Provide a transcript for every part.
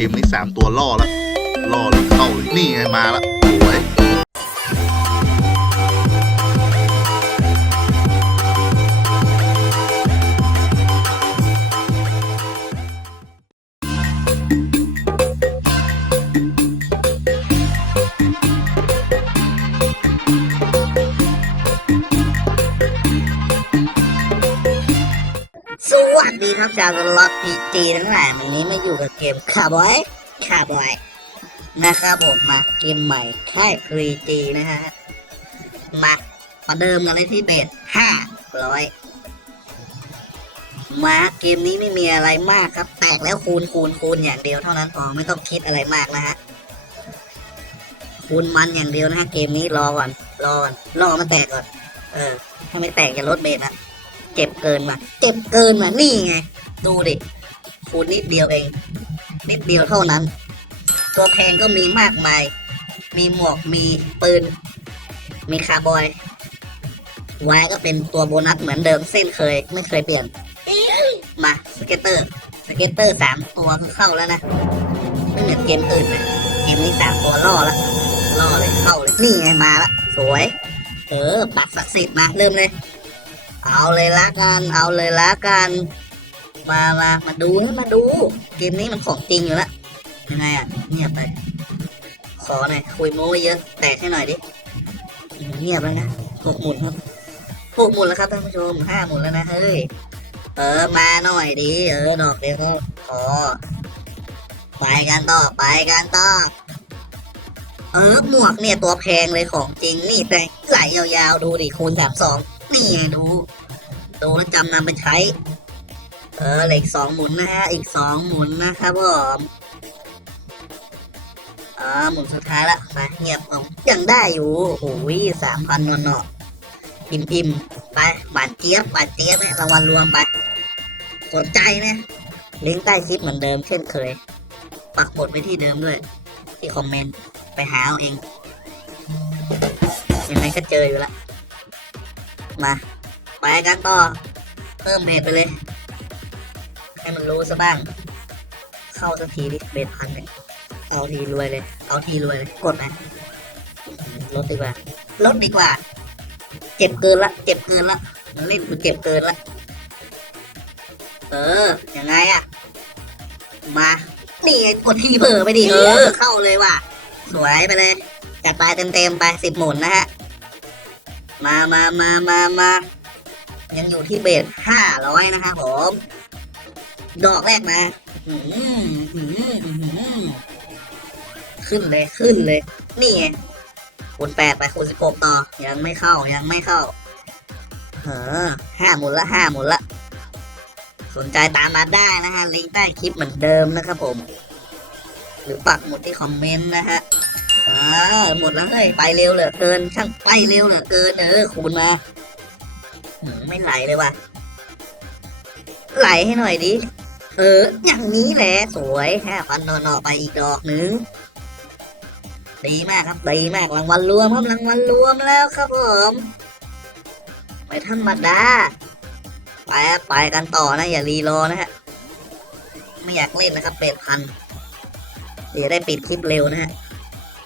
เกมนี้สามตัวล่อแล้วล่อหรือเข้าเลยนี่ไงมาแล้ว ครับชาวล็อตพีจีทั้งหลายวันนี้มาอยู่กับเกมคาร์บอยคาร์บอยนะครับผมมาเกมใหม่ค่ายพีจีนะฮะมาประเดิมกันเลยที่เบสห้าร้อยมาเกมนี้ไม่มีอะไรมากครับ แตกแล้วคูณคูณคูณอย่างเดียวเท่านั้นพอไม่ต้องคิดอะไรมากนะฮะคูณมันอย่างเดียวนะฮะเกมนี้รอก่อนรอก่อนรอมันแตกก่อนเออถ้าไม่แตกจะลดเบสนะ เจ็บเกินว่ะ เจ็บเกินว่ะนี่ไง ดูดิคูณนิดเดียวเอง นิดเดียวเท่านั้น ตัวแพงก็มีมากมาย มีหมวกมีปืน มีคาร์บอยไว้ก็เป็นตัวโบนัสเหมือนเดิมเส้นเคย ไม่เคยเปลี่ยน มาสเก็ตเตอร์ สเก็ตเตอร์สามตัวคือเข้าแล้วนะไม่เหมือนเกมอื่นนะเกมนี้สามตัวล่อละล่อเลยเข้าเลยนี่ไงมาละสวย เออปักศักดิ์สิทธิ์มาเริ่มเลย เอาเลยละกัน เอาเลยละกัน มามามาดูนะมาดู เกมนี้มันของจริงอยู่ล้วยังไงอะเงียบไป ขอหน่อยคุยโม้เยอะ แตกให้หน่อยดิ เงียบแล้วนะหกหมุนครับหกหมุนแล้วครับท่านผู้ชมห้าหมุนแล้วนะเฮ้ย เออมาหน่อยดิ เออดอกเดียวก็พอไปกันต่อไปกันต่อเออหมวกเนี่ยตัวแพงเลยของจริงนี่แต่ไหลยาวๆดูดิคูณสามสองนี่ไงดู ดูแล้วจำนำไปใช้ เออเหล็กสองหมุนนะฮะ อีกสองหมุนนะครับผมอ่าหมุนสุดท้ายละมาเงียบเอายังได้อยู่โอ้ยสามพันนอนเนาะอิ่มอิ่มๆไปบานเจี๊ยบบานเจี๊ยบเนี่ยรางวัลรวมไปสนใจนะลิงก์ใต้คลิปเหมือนเดิมเช่นเคย ปักหมดไว้ที่เดิมด้วย ที่คอมเมนต์ไปหาเอาเองยังไงก็เจออยู่ละมา ไปกันต่อ เพิ่มเบสไปเลย ให้มันรู้ซะบ้าง เข้าสักทีดิเบสพันเนี่ยเอาทีรวยเลย เอาทีรวยเลย กดนะลดดีกว่า ลดดีกว่า เจ็บเกินละ เจ็บเกินละมันเล่นกูเจ็บเกินละ เออ ยังไงอะมา นี่กดทีเผลอไปดิ เออ เข้าเลยว่ะ สวยไปเลย จัดไปเต็มๆไปสิบหมุนนะฮะ มามามามามา ยังอยู่ที่เบสห้าร้อยนะครับผม ดอกแรกมาขึ้นเลยขึ้นเลย นี่ไงคูณแปดไปคูณสิบหกต่อ ยังไม่เข้ายังไม่เข้าเออห้าหมุนละห้าหมุนละ สนใจตามมาได้นะฮะ ลิงก์ใต้คลิปเหมือนเดิมนะครับผม หรือปักหมุดที่คอมเมนต์นะฮะอ่าหมดแล้วเฮ้ยไปเร็วเหลือเกิน ช่างไปเร็วเหลือเกินเออคูณมา ไม่ไหลเลยว่ะ ไหลให้หน่อยดิ เออ อย่างนี้แหละ สวยห้าพันนอนอไปอีกดอกหนึ่งดีมากครับดีมากรางวัลรวมครับรางวัลรวมแล้วครับผมไม่ธรรมดาไปไปกันต่อนะ อย่ารีรอนะฮะไม่อยากเล่นนะครับเป็ดพันเดี๋ยวได้ปิดคลิปเร็วนะฮะ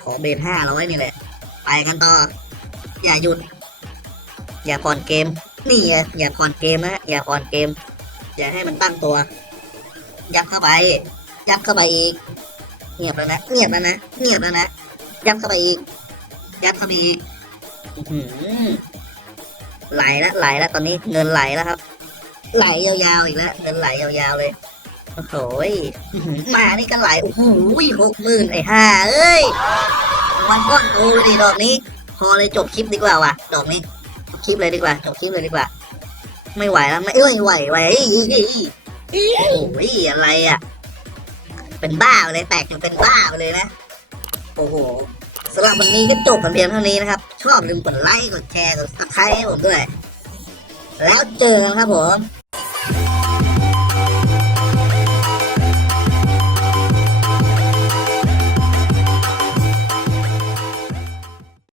ขอเบสห้าร้อยนี่แหละ ไปกันต่อ อย่าหยุด อย่าผ่อนเกม นี่ไงอย่าผ่อนเกมนะอย่าผ่อนเกม อย่าให้มันตั้งตัว ยับเข้าไป ยับเข้าไปอีก เงียบแล้วนะ เงียบแล้วนะ เงียบแล้วนะ ยับเข้าไปอีก ยับเข้าไปอีกหไหลแล้วไหลแล้วตอนนี้เงินไหลแล้วครับ ไหลยาวๆอีกแล้วเงินไหลยาวๆเลยโอ้โหยมานี่ก็ไหลโอ้โหหกหมื่นไอ้ห่าเอ้ยมันก้อนโตเลยดิดอกนี้ พอเลยจบคลิปดีกว่าว่ะดอกนี้ คลิปเลยดีกว่าจบคลิปเลยดีกว่า ไม่ไหวแล้วไม่เอ้ยไหวไหวโอ้ยอะไรอะ เป็นบ้าเลยแตกจนเป็นบ้าไปเลยนะ โอ้โหสำหรับวันนี้ก็จบกันเพียงเท่านี้นะครับ ชอบลืมกดไลค์กดแชร์กดซับสไครต์ให้ผมด้วย แล้วเจอกันครับผม